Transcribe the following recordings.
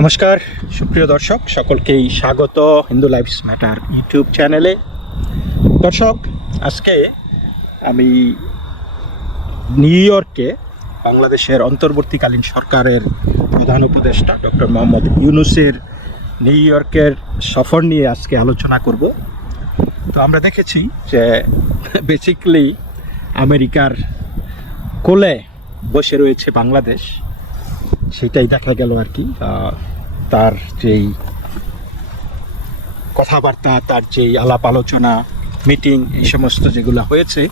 নমস্কার, সুপ্রিয় দর্শক, সকলকেই স্বাগত হিন্দু লাইফস ম্যাটার ইউটিউব চ্যানেলে। দর্শক, আজকে আমি নিউ ইয়র্কে বাংলাদেশের অন্তর্বর্তীকালীন সরকারের প্রধান উপদেষ্টা ডক্টর মোহাম্মদ ইউনুসের নিউ ইয়র্কের সফর নিয়ে আজকে আলোচনা করব। তো আমরা দেখেছি যে বেসিক্যালি আমেরিকার কোলে বসে রয়েছে বাংলাদেশ। সেটাই দেখা গেল আর কি। তার যেই কথাবার্তা, তার যেই আলাপ আলোচনা মিটিং এই সমস্ত যেগুলো হয়েছে,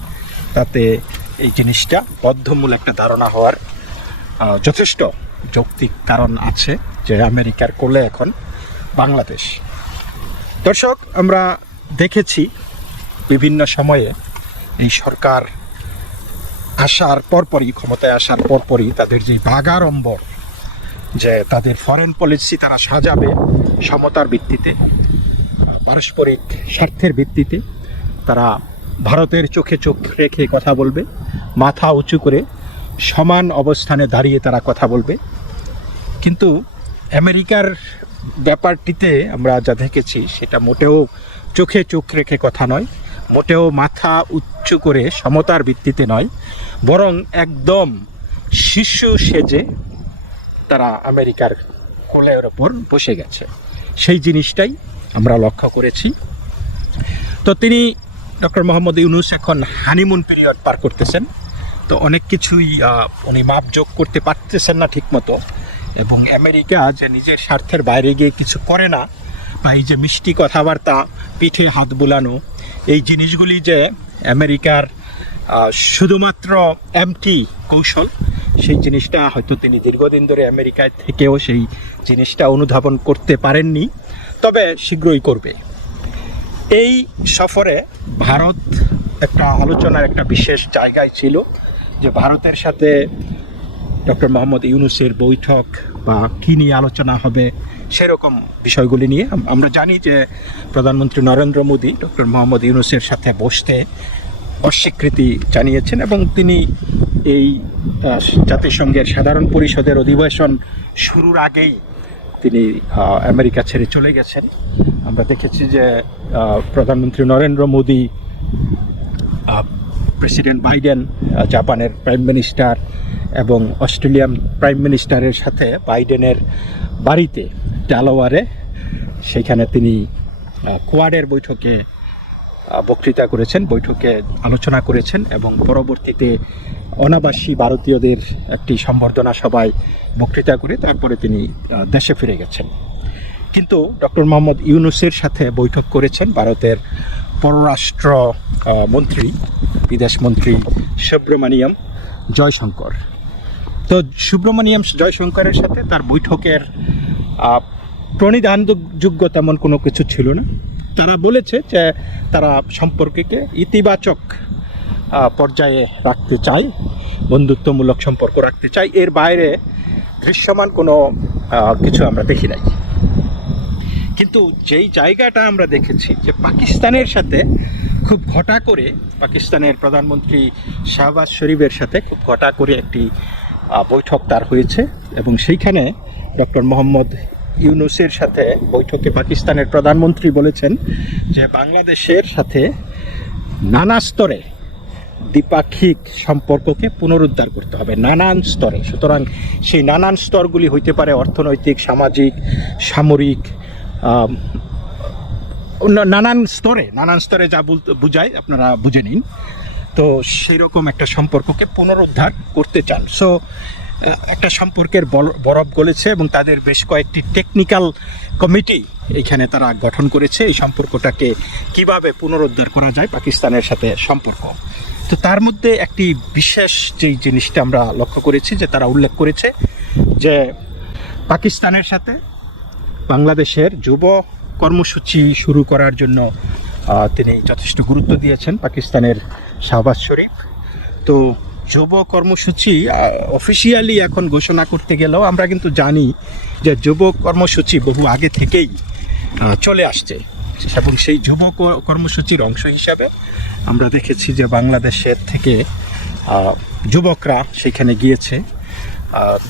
তাতে এই জিনিসটা বদ্ধমূল একটা ধারণা হওয়ার যথেষ্ট যৌক্তিক কারণ আছে যে আমেরিকার কোলে এখন বাংলাদেশ। দর্শক, আমরা দেখেছি বিভিন্ন সময়ে এই সরকার আসার পরপরই, ক্ষমতায় আসার পরপরই তাদের যে বাগাড়ম্বর যে তাদের ফরেন পলিসি তারা সাজাবে সমতার ভিত্তিতে পারস্পরিক স্বার্থের ভিত্তিতে তারা ভারতের চোখে চোখ রেখে কথা বলবে, মাথা উঁচু করে সমান অবস্থানে দাঁড়িয়ে তারা কথা বলবে। কিন্তু আমেরিকার ব্যাপারটিতে আমরা যা দেখেছি সেটা মোটেও চোখে চোখ রেখে কথা নয়, মোটেও মাথা উচ্চ করে সমতার ভিত্তিতে নয়, বরং একদম শিশু সেজে তারা আমেরিকার কোলের ওপর বসে গেছে। সেই জিনিসটাই আমরা লক্ষ্য করেছি। তো তিনি ডক্টর মোহাম্মদ ইউনুস এখন হানিমুন পিরিয়ড পার করতেছেন। তো অনেক কিছুই উনি মাপ যোগ করতে পারতেছেন না ঠিকমতো। এবং আমেরিকা যে নিজের স্বার্থের বাইরে গিয়ে কিছু করে না, বা এই যে মিষ্টি কথাবার্তা, পিঠে হাত বুলানো, এই জিনিসগুলি যে আমেরিকার শুধুমাত্র এমটি কৌশল সেই জিনিসটা হয়তো তিনি দীর্ঘদিন ধরে আমেরিকায় থেকেও সেই জিনিসটা অনুধাবন করতে পারেননি, তবে শীঘ্রই করবে। এই সফরে ভারত একটা আলোচনার একটা বিশেষ জায়গায় ছিল, যে ভারতের সাথে ডক্টর মোহাম্মদ ইউনুসের বৈঠক বা কী নিয়ে আলোচনা হবে সেরকম বিষয়গুলি নিয়ে আমরা জানি যে প্রধানমন্ত্রী নরেন্দ্র মোদী ডক্টর মোহাম্মদ ইউনুসের সাথে বসতে অস্বীকৃতি জানিয়েছেন এবং তিনি এই জাতিসংঘের সাধারণ পরিষদের অধিবেশন শুরুর আগেই তিনি আমেরিকা ছেড়ে চলে গেছেন। আমরা দেখেছি যে প্রধানমন্ত্রী নরেন্দ্র মোদী প্রেসিডেন্ট বাইডেন জাপানের প্রাইম মিনিস্টার এবং অস্ট্রেলিয়ান প্রাইম মিনিস্টারের সাথে বাইডেনের বাড়িতে ডালোয়ারে সেখানে তিনি কোয়াডের বৈঠকে বক্তৃতা করেছেন, বৈঠকে আলোচনা করেছেন এবং পরবর্তীতে অনাবাসী ভারতীয়দের একটি সম্বর্ধনা সভায় বক্তৃতা করে তারপরে তিনি দেশে ফিরে গেছেন। কিন্তু ডক্টর মোহাম্মদ ইউনুসের সাথে বৈঠক করেছেন ভারতের পররাষ্ট্র মন্ত্রী, বিদেশ মন্ত্রী সুব্রমণিয়ম জয়শঙ্কর। তো সুব্রমণিয়াম জয়শঙ্করের সাথে তার বৈঠকের প্রণিধানযোগ্য তেমন কোনো কিছু ছিল না। তারা বলেছে যে তারা সম্পর্ককে ইতিবাচক পর্যায়ে রাখতে চায়, বন্ধুত্বমূলক সম্পর্ক রাখতে চাই এর বাইরে দৃশ্যমান কোনো কিছু আমরা দেখি নাই। কিন্তু যেই জায়গাটা আমরা দেখেছি যে পাকিস্তানের সাথে খুব ঘটা করে, পাকিস্তানের প্রধানমন্ত্রী শাহবাজ শরীফের সাথে খুব ঘটা করে একটি বৈঠক তার হয়েছে এবং সেইখানে ডক্টর মোহাম্মদ ইউনুসের সাথে বৈঠকে পাকিস্তানের প্রধানমন্ত্রী বলেছেন যে বাংলাদেশের সাথে নানা স্তরে দ্বিপাক্ষিক সম্পর্ককে পুনরুদ্ধার করতে হবে, নানান স্তরে। সুতরাং সেই নানান স্তরগুলি হইতে পারে অর্থনৈতিক, সামাজিক, সামরিক নানান স্তরে নানান স্তরে যা বুঝায় আপনারা বুঝে নিন। তো সেই রকম একটা সম্পর্ককে পুনরুদ্ধার করতে চান। সো একটা সম্পর্কের বরফ গলেছে এবং তাদের বেশ কয়েকটি টেকনিক্যাল কমিটি এইখানে তারা গঠন করেছে। এই সম্পর্কটাকে কীভাবে পুনরুদ্ধার করা যায়, পাকিস্তানের সাথে সম্পর্ক। তো তার মধ্যে একটি বিশেষ যেই জিনিসটা আমরা লক্ষ্য করেছি, যে তারা উল্লেখ করেছে যে পাকিস্তানের সাথে বাংলাদেশের যুব কর্মসূচি শুরু করার জন্য তিনি যথেষ্ট গুরুত্ব দিয়েছেন পাকিস্তানের শাহবাজ শরীফ। তো যুব কর্মসূচি অফিসিয়ালি এখন ঘোষণা করতে গেলেও আমরা কিন্তু জানি যে যুব কর্মসূচি বহু আগে থেকেই চলে আসছে। এবং সেই যুব কর্মসূচির অংশ হিসাবে আমরা দেখেছি যে বাংলাদেশের থেকে যুবকরা সেখানে গিয়েছে।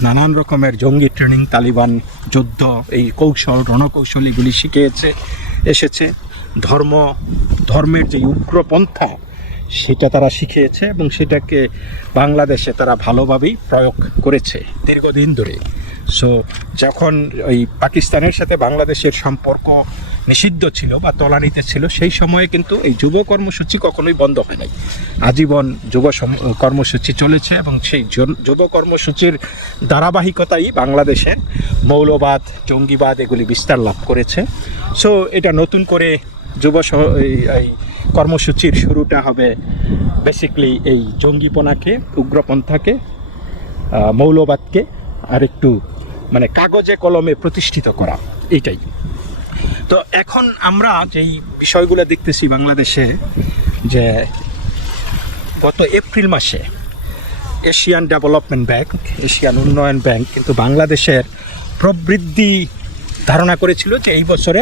নানান রকমের জঙ্গি ট্রেনিং, তালিবান যুদ্ধ, এই কৌশল রণকৌশল এগুলি শিখিয়েছে এসেছে। ধর্ম, ধর্মের যে উগ্রপন্থা সেটা তারা শিখিয়েছে এবং সেটাকে বাংলাদেশে তারা ভালোভাবেই প্রয়োগ করেছে দীর্ঘদিন ধরে। সো যখন ওই পাকিস্তানের সাথে বাংলাদেশের সম্পর্ক নিষিদ্ধ ছিল বা তলানিতে ছিল, সেই সময়ে কিন্তু এই যুব কর্মসূচি কখনোই বন্ধ হয় নাই। আজীবন যুব কর্মসূচি চলেছে এবং সেই যুব কর্মসূচির ধারাবাহিকতাই বাংলাদেশের মৌলবাদ, জঙ্গিবাদ এগুলি বিস্তার লাভ করেছে। সো এটা নতুন করে যুব এই কর্মসূচির শুরুটা হবে বেসিকলি এই জঙ্গিপনাকে, উগ্রপন্থাকে মৌলবাদকে আর একটু মানে কাগজে কলমে প্রতিষ্ঠিত করা, এইটাই। তো এখন আমরা যেই বিষয়গুলো দেখতেছি বাংলাদেশে যে গত এপ্রিল মাসে এশিয়ান ডেভেলপমেন্ট ব্যাংক, এশিয়ান উন্নয়ন ব্যাংক কিন্তু বাংলাদেশের প্রবৃদ্ধি ধারণা করেছিল যে এই বছরে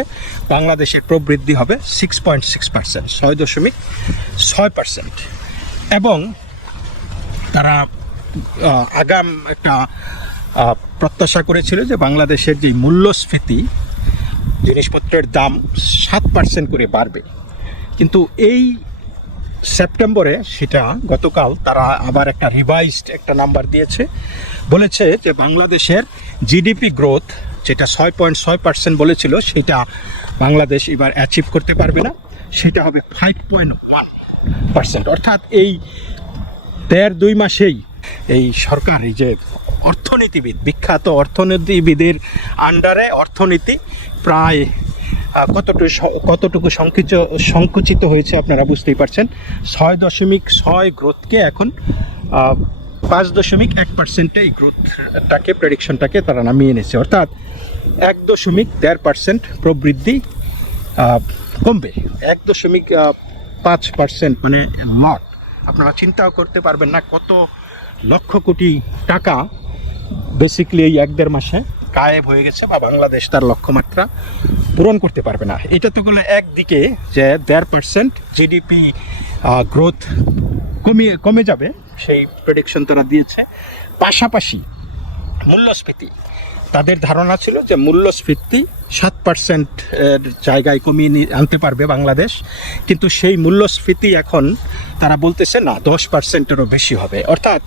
বাংলাদেশের প্রবৃদ্ধি হবে সিক্স পয়েন্ট সিক্স পার্সেন্ট ছয় দশমিক ছয় পার্সেন্ট এবং তারা আগাম একটা প্রত্যাশা করেছিল যে বাংলাদেশের যে মূল্যস্ফীতি, জিনিসপত্রের দাম সাত পার্সেন্ট করে বাড়বে। কিন্তু এই সেপ্টেম্বরে সেটা গতকাল তারা আবার একটা রিভাইজড একটা নাম্বার দিয়েছে। বলেছে যে বাংলাদেশের জিডিপি গ্রোথ যেটা ছয় পয়েন্ট ছয় পার্সেন্ট বলেছিল, সেটা বাংলাদেশ এবার অ্যাচিভ করতে পারবে না। সেটা হবে ফাইভ পয়েন্ট ওয়ান পার্সেন্ট অর্থাৎ এই দেড় দুই মাসেই এই সরকার, এই যে অর্থনীতিবিদ, বিখ্যাত অর্থনীতিবিদের আন্ডারে অর্থনীতি প্রায় কতটুকু কতটুকু সংকুচ, সংকুচিত হয়েছে আপনারা বুঝতেই পারছেন। ছয় দশমিক ছয় গ্রোথকে এখন পাঁচ দশমিক এক পার্সেন্টে এই গ্রোথটাকে প্রেডিকশনটাকে তারা নামিয়ে এনেছে। অর্থাৎ এক দশমিক দেড় পার্সেন্ট প্রবৃদ্ধি কমবে। এক দশমিক পাঁচ পার্সেন্ট মানে মট আপনারা চিন্তাও করতে পারবেন না কত লক্ষ কোটি টাকা বেসিক্যালি এই এক দেড় মাসে গায়েব হয়ে গেছে বা বাংলাদেশ তার লক্ষ্যমাত্রা পূরণ করতে পারবে না। এটা তো গেলে একদিকে যে দেড় পার্সেন্ট জিডিপি গ্রোথ কমিয়ে কমে যাবে, সেই প্রেডিকশন তারা দিয়েছে। পাশাপাশি মূল্যস্ফীতি। তাদের ধারণা ছিল যে মূল্যস্ফীতি সাত পার্সেন্ট জায়গায় কমিয়ে আনতে পারবে বাংলাদেশ। কিন্তু সেই মূল্যস্ফীতি এখন তারা বলতেছে, না, দশ পার্সেন্টেরও বেশি হবে। অর্থাৎ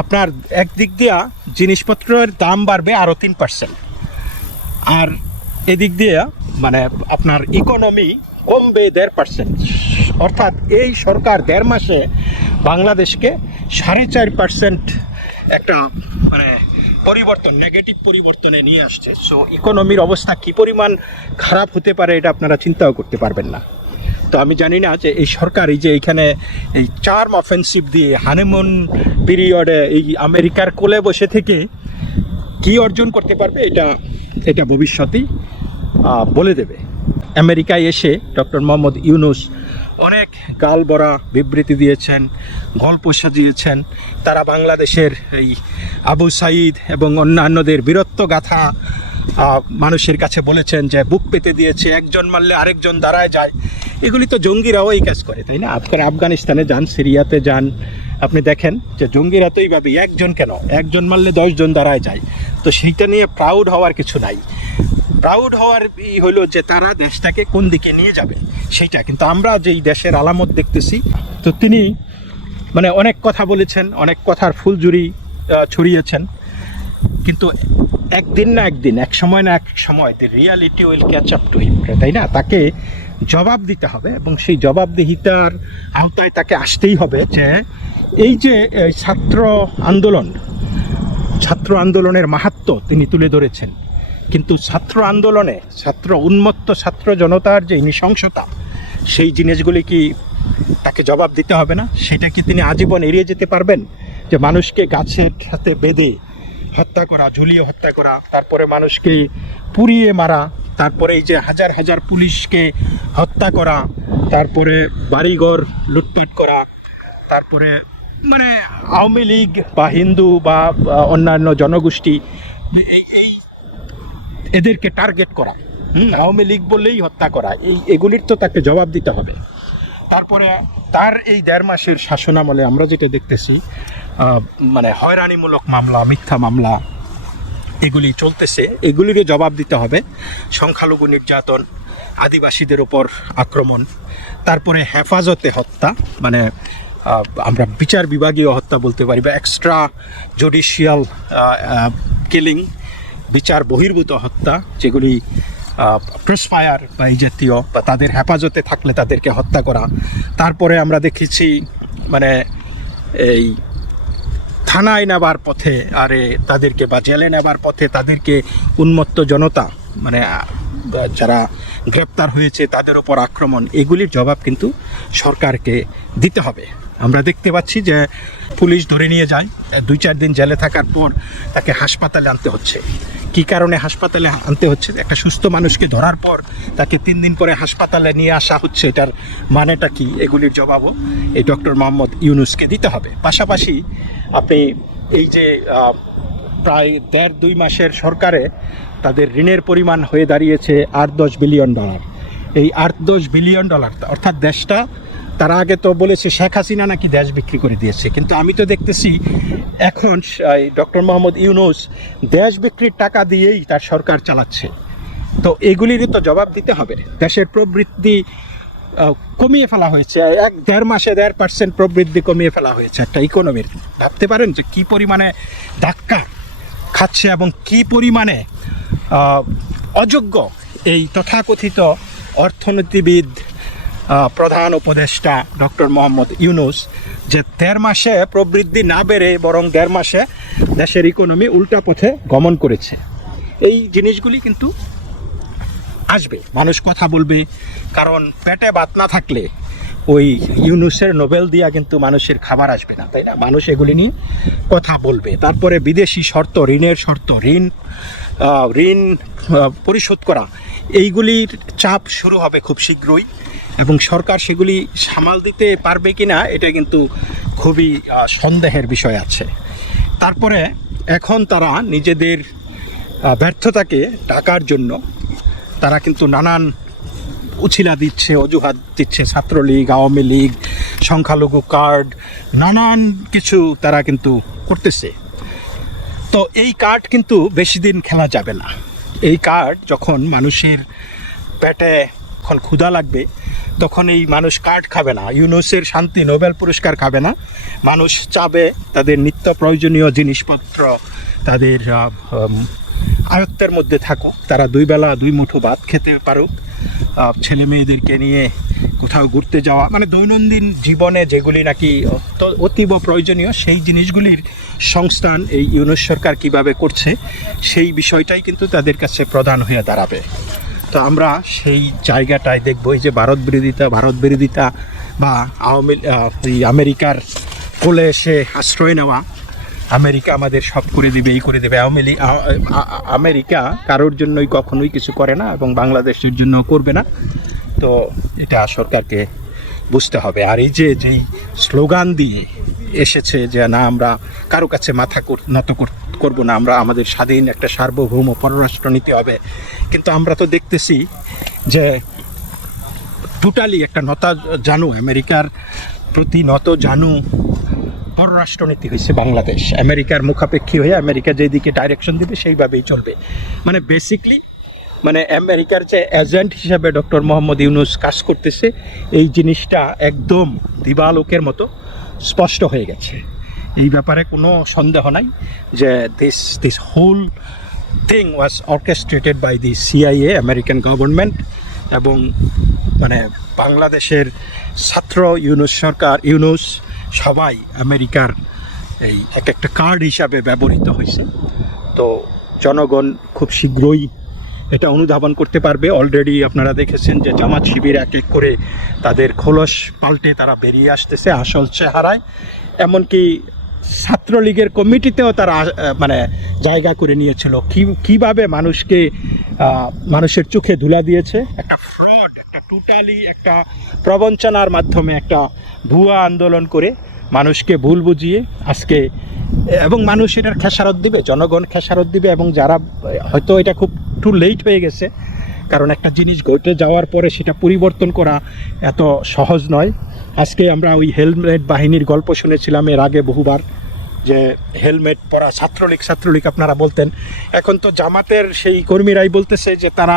আপনার একদিক দিয়া জিনিসপত্রের দাম বাড়বে আরও তিন পার্সেন্ট আর এদিক দিয়ে মানে আপনার ইকোনমি কমবে দেড় পার্সেন্ট অর্থাৎ এই সরকার দেড় মাসে বাংলাদেশকে সাড়ে চার পার্সেন্ট একটা মানে পরিবর্তন নেগেটিভ পরিবর্তনে নিয়ে আসছে। সো ইকোনমির অবস্থা কি পরিমাণ খারাপ হতে পারে এটা আপনারা চিন্তাও করতে পারবেন না। তো আমি জানি না যে এই সরকার এই যে এইখানে এই চার্ম অফেন্সিভ দিয়ে হানিমুন পিরিয়ডে এই আমেরিকার কোলে বসে থেকে কি অর্জন করতে পারবে এটা এটা ভবিষ্যতেই বলে দেবে। আমেরিকায় এসে ডক্টর মোহাম্মদ ইউনুস অনেক গাল বরা বিবৃতি দিয়েছেন, গল্প সাজিয়েছেন। তারা বাংলাদেশের এই আবু সাইদ এবং অন্যান্যদের বীরত্ব গাথা মানুষের কাছে বলেছেন যে, বুক পেতে দিয়েছে, একজন মারলে আরেকজন দাঁড়ায় যায়। এগুলি তো জঙ্গিরাও এই কাজ করে, তাই না? আপনার আফগানিস্তানে যান, সিরিয়াতে যান, আপনি দেখেন যে জঙ্গিরা তো এইভাবে একজন কেন? একজন মারলে দশজন দাঁড়ায় যায়। তো সেইটা নিয়ে প্রাউড হওয়ার কিছু নাই। প্রাউড হওয়ার ই হলো যে তারা দেশটাকে কোন দিকে নিয়ে যাবে? সেইটা। কিন্তু আমরা যেই দেশের আলামত দেখতেছি, তো তিনি মানে অনেক কথা বলেছেন, অনেক কথার ফুলজুরি ছড়িয়েছেন। কিন্তু একদিন না একদিন, এক সময় না এক সময় the reality will catch up to him তাই না? তাকে জবাব দিতে হবে এবং সেই জবাবদিহিতার আওতায় তাকে আসতেই হবে যে এই যে ছাত্র আন্দোলন, ছাত্র আন্দোলনের মাহাত্ম তিনি তুলে ধরেছেন কিন্তু ছাত্র আন্দোলনে, ছাত্র উন্মত্ত ছাত্র জনতার যে নৃশংসতা, সেই জিনিসগুলি কি তাকে জবাব দিতে হবে না? সেটা কি তিনি আজীবন এড়িয়ে যেতে পারবেন? যে মানুষকে গাছের সাথে বেঁধে হত্যা করা, ঝুলিয়ে হত্যা করা, তারপরে মানুষকে পুড়িয়ে মারা, তারপরে এই যে হাজার হাজার পুলিশকে হত্যা করা, তারপরে বাড়িঘর লুটপাট করা, তারপরে মানে আওয়ামী লীগ বা হিন্দু বা অন্যান্য জনগোষ্ঠী এই এদেরকে টার্গেট করা। হুম। আওয়ামী লীগ বললেই হত্যা করা। এই এগুলির তো তাকে জবাব দিতে হবে। তারপরে তার এই দেড় মাসের শাসনামলে আমরা যেটা দেখতেছি মানে হয়রানিমূলক মামলা মিথ্যা মামলা এগুলি চলতেছে। এগুলিরও জবাব দিতে হবে। সংখ্যালঘু নির্যাতন আদিবাসীদের ওপর আক্রমণ তারপরে হেফাজতে হত্যা মানে আমরা বিচার বিভাগীয় হত্যা বলতে পারি বা এক্সট্রা জুডিশিয়াল কিলিং বিচার বহির্ভূত হত্যা, যেগুলি ক্রসফায়ার বা এই জাতীয় বা তাদের হেফাজতে থাকলে তাদেরকে হত্যা করা। তারপরে আমরা দেখেছি মানে এই থানায় নেবার পথে, আরে তাদেরকে বা জেলে নেবার পথে তাদেরকে উন্মত্ত জনতা মানে যারা গ্রেপ্তার হয়েছে তাদের ওপর আক্রমণ, এগুলির জবাব কিন্তু সরকারকে দিতে হবে। আমরা দেখতে পাচ্ছি যে পুলিশ ধরে নিয়ে যায়। দুই চার দিন জেলে থাকার পর তাকে হাসপাতালে আনতে হচ্ছে। কি কারণে হাসপাতালে আনতে হচ্ছে? একটা সুস্থ মানুষকে ধরার পর তাকে তিন দিন পরে হাসপাতালে নিয়ে আসা হচ্ছে। এটার মানেটা কি? এগুলির জবাবও এই ডক্টর মোহাম্মদ ইউনুসকে দিতে হবে। পাশাপাশি আপনি এই যে প্রায় দেড় দুই মাসের সরকারে তাদের ঋণের পরিমাণ হয়ে দাঁড়িয়েছে আট দশ বিলিয়ন ডলার। এই আট দশ বিলিয়ন ডলার, অর্থাৎ দেশটা তারা আগে তো বলেছে শেখ হাসিনা নাকি দেশ বিক্রি করে দিয়েছে। কিন্তু আমি তো দেখতেছি এখন ডক্টর মোহাম্মদ ইউনুস দেশ বিক্রির টাকা দিয়েই তার সরকার চালাচ্ছে। তো এগুলিরই তো জবাব দিতে হবে। দেশের প্রবৃদ্ধি কমিয়ে ফেলা হয়েছে। এক দেড় মাসে দেড় পার্সেন্ট প্রবৃদ্ধি কমিয়ে ফেলা হয়েছে একটা ইকোনমির ভাবতে পারেন যে কি পরিমাণে ধাক্কা খাচ্ছে এবং কি পরিমাণে অযোগ্য এই তথাকথিত অর্থনীতিবিদ প্রধান উপদেষ্টা ডক্টর মোহাম্মদ ইউনুস যে দেড় মাসে প্রবৃদ্ধি না বেড়ে বরং দেড় মাসে দেশের ইকোনমি উল্টা পথে গমন করেছে। এই জিনিসগুলি কিন্তু আসবে, মানুষ কথা বলবে, কারণ পেটে বাত না থাকলে ওই ইউনুসের নোবেল দিয়া কিন্তু মানুষের খাবার আসবে না, তাই না? মানুষ এগুলি নিয়ে কথা বলবে। তারপরে বিদেশি শর্ত, ঋণের শর্ত, ঋণ ঋণ পরিশোধ করা, এইগুলির চাপ শুরু হবে খুব শীঘ্রই। এবং সরকার সেগুলি সামাল দিতে পারবে কি না এটা কিন্তু খুবই সন্দেহের বিষয় আছে। তারপরে এখন তারা নিজেদের ব্যর্থতাকে ঢাকার জন্য তারা কিন্তু নানান উছিলা দিচ্ছে, অজুহাত দিচ্ছে, ছাত্রলীগ, আওয়ামী লীগ, সংখ্যালঘু কার্ড, নানান কিছু তারা কিন্তু করতেছে। তো এই কার্ড কিন্তু বেশি দিন খেলা যাবে না। এই কার্ড যখন মানুষের পেটে যখন ক্ষুধা লাগবে তখন এই মানুষ কার্ড খাবে না। ইউনুসের শান্তি নোবেল পুরস্কার খাবে না। মানুষ চাবে তাদের নিত্য প্রয়োজনীয় জিনিসপত্র তাদের আয়ত্তের মধ্যে থাকুক। তারা দুই বেলা দুই মুঠো ভাত খেতে পারুক। ছেলে মেয়েদেরকে নিয়ে কোথাও ঘুরতে যাওয়া মানে দৈনন্দিন জীবনে যেগুলি নাকি অতীব প্রয়োজনীয়, সেই জিনিসগুলির সংস্থান এই ইউনুস সরকার কীভাবে করছে, সেই বিষয়টাই কিন্তু তাদের কাছে প্রধান হয়ে দাঁড়াবে। তো আমরা সেই জায়গাটায় দেখব, এই যে ভারত বিরোধিতা ভারত বিরোধিতা বা আওয়ামী আমেরিকার কোলে এসে আশ্রয় নেওয়া, আমেরিকা আমাদের সব করে দিবে, এই করে দেবে। আওয়ামী লীগ আমেরিকা কারোর জন্যই কখনোই কিছু করে না এবং বাংলাদেশের জন্য করবে না। তো এটা সরকারকে বুঝতে হবে। আর এই যে যেই স্লোগান দিয়ে এসেছে যে না, আমরা কারও কাছে মাথা নত কর- করব না, আমরা আমাদের স্বাধীন একটা সার্বভৌম পররাষ্ট্র নীতি হবে। কিন্তু আমরা তো দেখতেছি যে টোটালি একটা নতা জানু, আমেরিকার প্রতি নত জানু পররাষ্ট্রনীতি হয়েছে বাংলাদেশ। আমেরিকার মুখাপেক্ষী হয়ে আমেরিকা যেদিকে ডাইরেকশন দেবে সেইভাবেই চলবে। মানে বেসিকলি মানে আমেরিকার যে এজেন্ট হিসাবে ডক্টর মোহাম্মদ ইউনুস কাজ করতেছে, এই জিনিসটা একদম দিবালোকের মতো স্পষ্ট হয়ে গেছে। এই ব্যাপারে কোনো সন্দেহ নাই যে this this whole thing was orchestrated by the CIA American government এবং মানে বাংলাদেশের ছাত্র ইউনুস সরকার, ইউনুস সবাই আমেরিকার এই এক একটা কার্ড হিসাবে ব্যবহৃত হয়েছে। তো জনগণ খুব শীঘ্রই এটা অনুধাবন করতে পারবে। অলরেডি আপনারা দেখেছেন যে জামাত শিবির এক এক করে তাদের খোলস পাল্টে তারা বেরিয়ে আসতেছে আসল চেহারায়। এমনকি ছাত্রলীগের কমিটিতেও তারা মানে জায়গা করে নিয়েছিল। কীভাবে মানুষকে মানুষের চোখে ধুলা দিয়েছে? একটা ফ্রড একটা টোটালি একটা প্রবঞ্চনার মাধ্যমে একটা ভুয়া আন্দোলন করে মানুষকে ভুল বুঝিয়ে আজকে এবং মানুষ এটার খেসারত দিবে, জনগণ খেসারত দিবে এবং যারা, হয়তো এটা খুব টু লেট হয়ে গেছে, কারণ একটা জিনিস ঘটে যাওয়ার পরে সেটা পরিবর্তন করা এত সহজ নয়। আজকে আমরা ওই হেলমেট বাহিনীর গল্প শুনেছিলাম এর আগে বহুবার, যে হেলমেট পরা ছাত্রলীগ ছাত্রলীগ আপনারা বলতেন। এখন তো জামাতের সেই কর্মীরাই বলতেছে যে তারা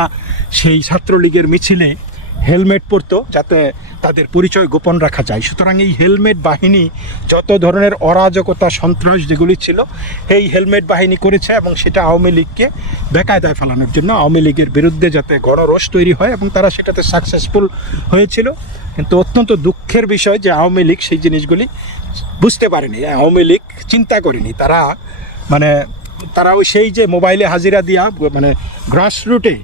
সেই ছাত্রলীগের মিছিলে হেলমেট পরতো যাতে তাদের পরিচয় গোপন রাখা যায়। সুতরাং এই হেলমেট বাহিনী যত ধরনের অরাজকতা, সন্ত্রাস যেগুলি ছিল, এই হেলমেট বাহিনী করেছে এবং সেটা আওয়ামী লীগকে বেকায়দায় ফেলানোর জন্য, আওয়ামী লীগের বিরুদ্ধে যাতে গণরোষ তৈরি হয় এবং তারা সেটাতে সাকসেসফুল হয়েছিল। কিন্তু অত্যন্ত দুঃখের বিষয় যে আওয়ামী লীগ সেই জিনিসগুলি বুঝতে পারেনি, আওয়ামী লীগ চিন্তা করেনি। তারা মানে তারা ওই সেই যে মোবাইলে হাজিরা দিয়া মানে গ্রাসরুটে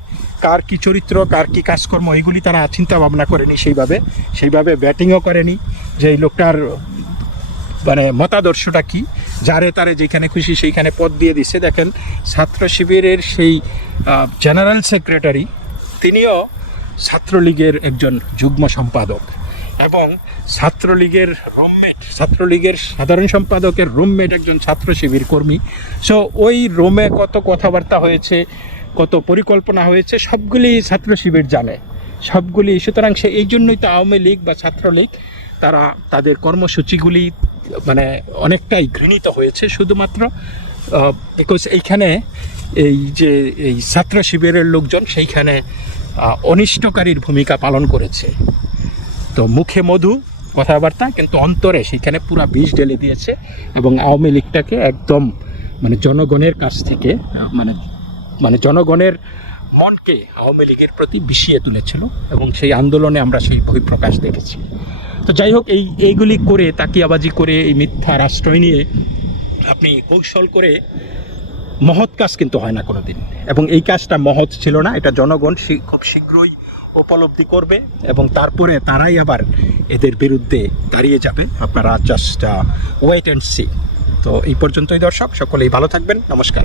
কার কি চরিত্র, কার কি কাজকর্ম এইগুলি তারা চিন্তা ভাবনা করেনি সেইভাবে। সেইভাবে ব্যাটিংও করেনি যে এই লোকটার মানে মতাদর্শটা কি, যারে তারে যেখানে খুশি সেইখানে পদ দিয়ে দিচ্ছে দেখেন, ছাত্র শিবিরের সেই জেনারেল সেক্রেটারি তিনিও ছাত্রলীগের একজন যুগ্ম সম্পাদক এবং ছাত্রলীগের রুমমেট ছাত্রলীগের সাধারণ সম্পাদকের রুমমেট একজন ছাত্র শিবির কর্মী। সো ওই রোমে কত কথাবার্তা হয়েছে কত পরিকল্পনা হয়েছে, সবগুলি ছাত্র শিবির জানে। সবগুলি, সুতরাং সে এই জন্যই তো আওয়ামী লীগ বা ছাত্রলীগ, তারা তাদের কর্মসূচিগুলি মানে অনেকটাই ঘৃণিত হয়েছে। শুধুমাত্র বিকজ এইখানে এই যে, এই ছাত্র শিবিরের লোকজন, সেইখানে অনিষ্টকারীর ভূমিকা পালন করেছে। তো মুখে মধু, কথাবার্তা, কিন্তু অন্তরে সেখানে পুরা বিষ ঢেলে দিয়েছে এবং আওয়ামী লীগটাকে একদম মানে জনগণের কাছ থেকে মানে মানে জনগণের মনকে আওয়ামী লীগের প্রতি বিষিয়ে তুলেছিল এবং সেই আন্দোলনে আমরা সেই বহিঃপ্রকাশ দেখেছি। তো যাই হোক, এই, এইগুলি করে, তাকিয়াবাজি করে, এই মিথ্যা রাষ্ট্রয় নিয়ে আপনি কৌশল করে মহৎ কাজ কিন্তু হয় না কোনো দিন এবং এই কাজটা মহৎ ছিল না, এটা জনগণ খুব শীঘ্রই উপলব্ধি করবে এবং তারপরে তারাই আবার এদের বিরুদ্ধে দাঁড়িয়ে যাবে। আপনারা জাস্ট ওয়েট অ্যান্ড সি তো এই পর্যন্তই দর্শক, সকলেই ভালো থাকবেন, নমস্কার।